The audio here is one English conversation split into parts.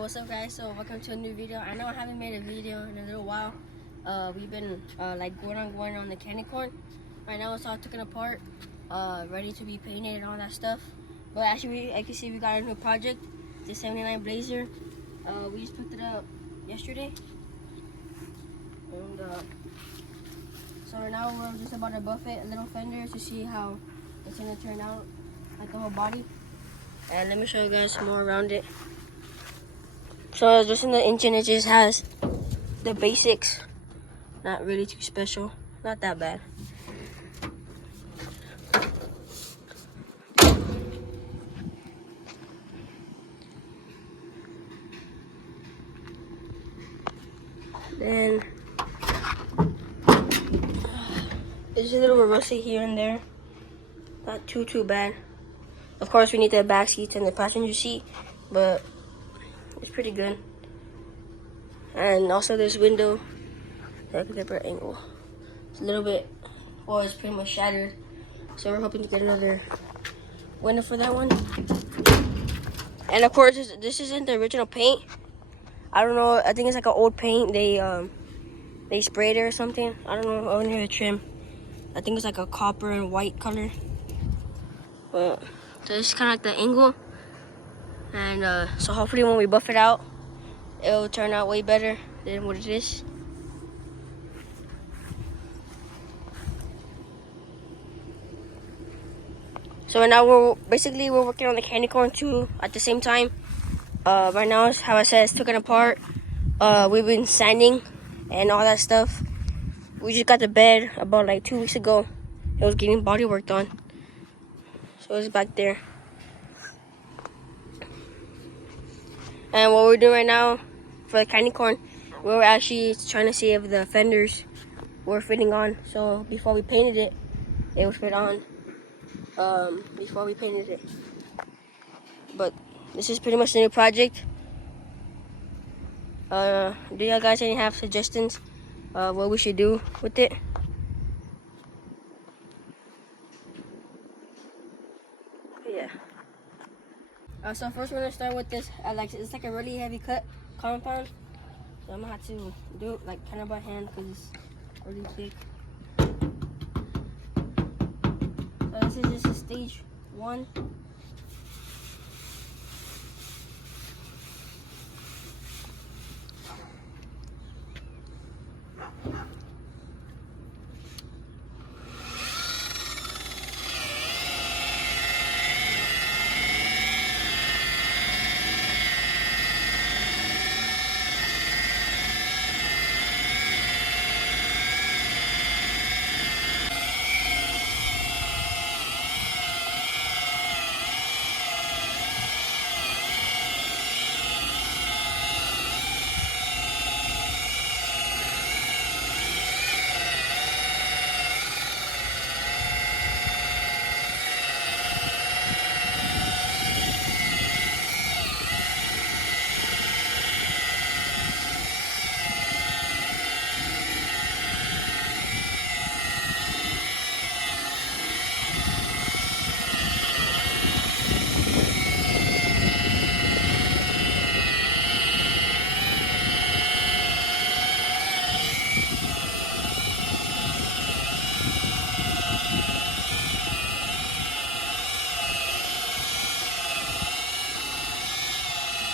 what's up guys? So welcome to a new video. I know I haven't made a video in a little while. We've been like going on the candy corn. Right now it's all taken apart, ready to be painted and all that stuff. But actually, I can see we got a new project, the 79 Blazer. We just picked it up yesterday. And so right now we're just about to buff it a little fender to see how it's gonna turn out, like the whole body. And let me show you guys more around it. So just in the engine, it just has the basics, not really too special, not that bad. Then it's a little rusty here and there, not too bad. Of course, we need the back seats and the passenger seat, but it's pretty good. And also this window, I can get a better angle. It's a little bit, well, it's pretty much shattered. So we're hoping to get another window for that one. And of course, this isn't the original paint. I don't know, I think it's like an old paint. They sprayed it or something. I don't know, only the trim. I think it's like a copper and white color. But so this is kind of like the angle. And so hopefully when we buff it out, it'll turn out way better than what it is. So right now we're working on the candy corn too at the same time. Right now, how I said, it's taken apart. We've been sanding and all that stuff. We just got the bed about like 2 weeks ago. It was getting body worked on. So it's back there. And what we're doing right now for the candy corn, we're actually trying to see if the fenders were fitting on. So before we painted it, it would fit on. Before we painted it. But this is pretty much the new project. Do you guys have suggestions what we should do with it? Yeah. So first we're gonna start with this. It's like a really heavy cut compound. So I'm gonna have to do it like kind of by hand because it's really thick. So this is just a stage 1.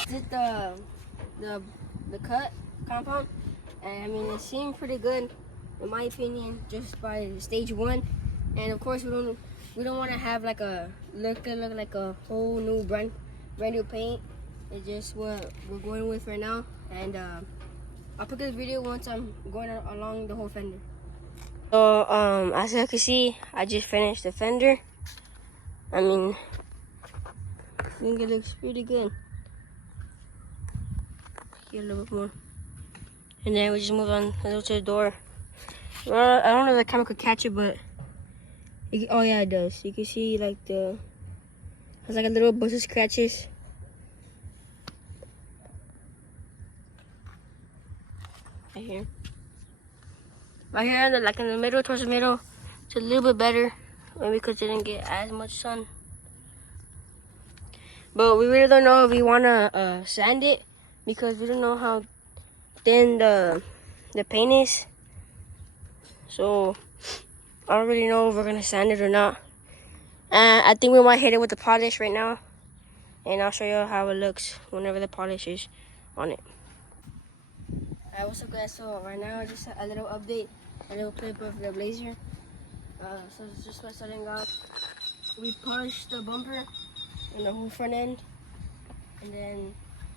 This is the cut compound, and I mean it seemed pretty good in my opinion, just by stage 1. And of course we don't want to have like a look like a whole new brand new paint. It's just what we're going with right now. And I'll pick this video once I'm going along the whole fender. So as you can see, I just finished the fender. I mean, I think it looks pretty good. Here a little bit more, and then we just move on a little to the door. Well, I don't know if the camera could catch it, but oh yeah, it does. You can see like has like a little bunch of scratches. Right here, like in the middle, towards the middle, it's a little bit better, maybe because it didn't get as much sun. But we really don't know if we want to sand it because we don't know how thin the paint is. So I don't really know if we're gonna sand it or not. And I think we might hit it with the polish right now, and I'll show you how it looks whenever the polish is on it. Alright, what's up guys? So right now just a little update, a little clip of the Blazer. So it's just by starting off, we polished the bumper and the whole front end, and then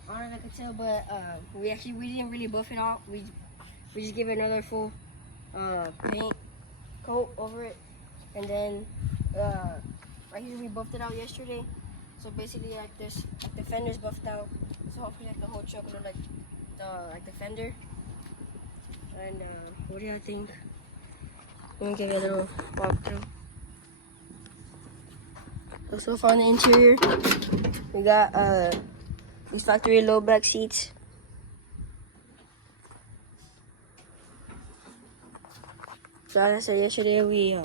I don't know if I can tell, but we didn't really buff it out. We just gave it another full paint coat over it, and then right here we buffed it out yesterday. So basically like this, like the fender's buffed out, so hopefully like the whole truck will look like the fender. And what do you think? Let me give you a little walkthrough. So far on the interior, we got these factory low back seats. So like I said yesterday, we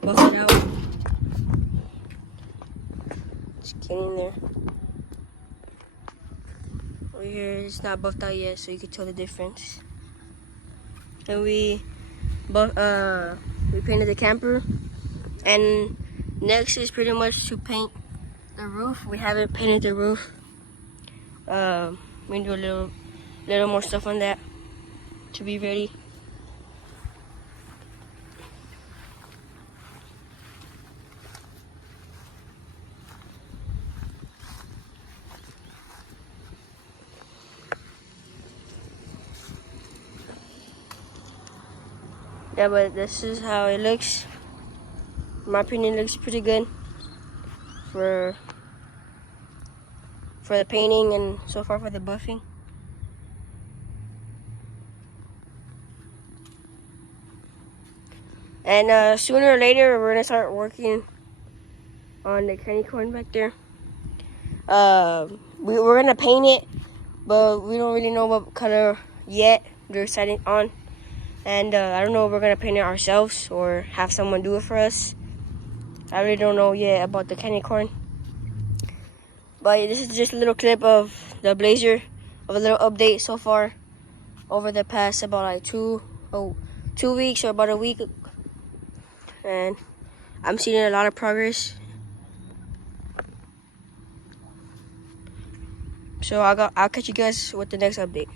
buffed it out. Just get in there. Over here, it's not buffed out yet, so you can tell the difference. And we painted the camper, and next is pretty much to paint the roof. We haven't painted the roof. We do a little more stuff on that to be ready. Yeah, but this is how it looks. In my opinion, it looks pretty good for the painting and so far for the buffing. And sooner or later, we're gonna start working on the candy corn back there. We're gonna paint it, but we don't really know what color yet. We're deciding on. And I don't know if we're gonna paint it ourselves or have someone do it for us. I really don't know yet about the candy corn. But this is just a little clip of the Blazer, of a little update so far over the past about like 2 weeks or about a week. And I'm seeing a lot of progress. So I'll catch you guys with the next update.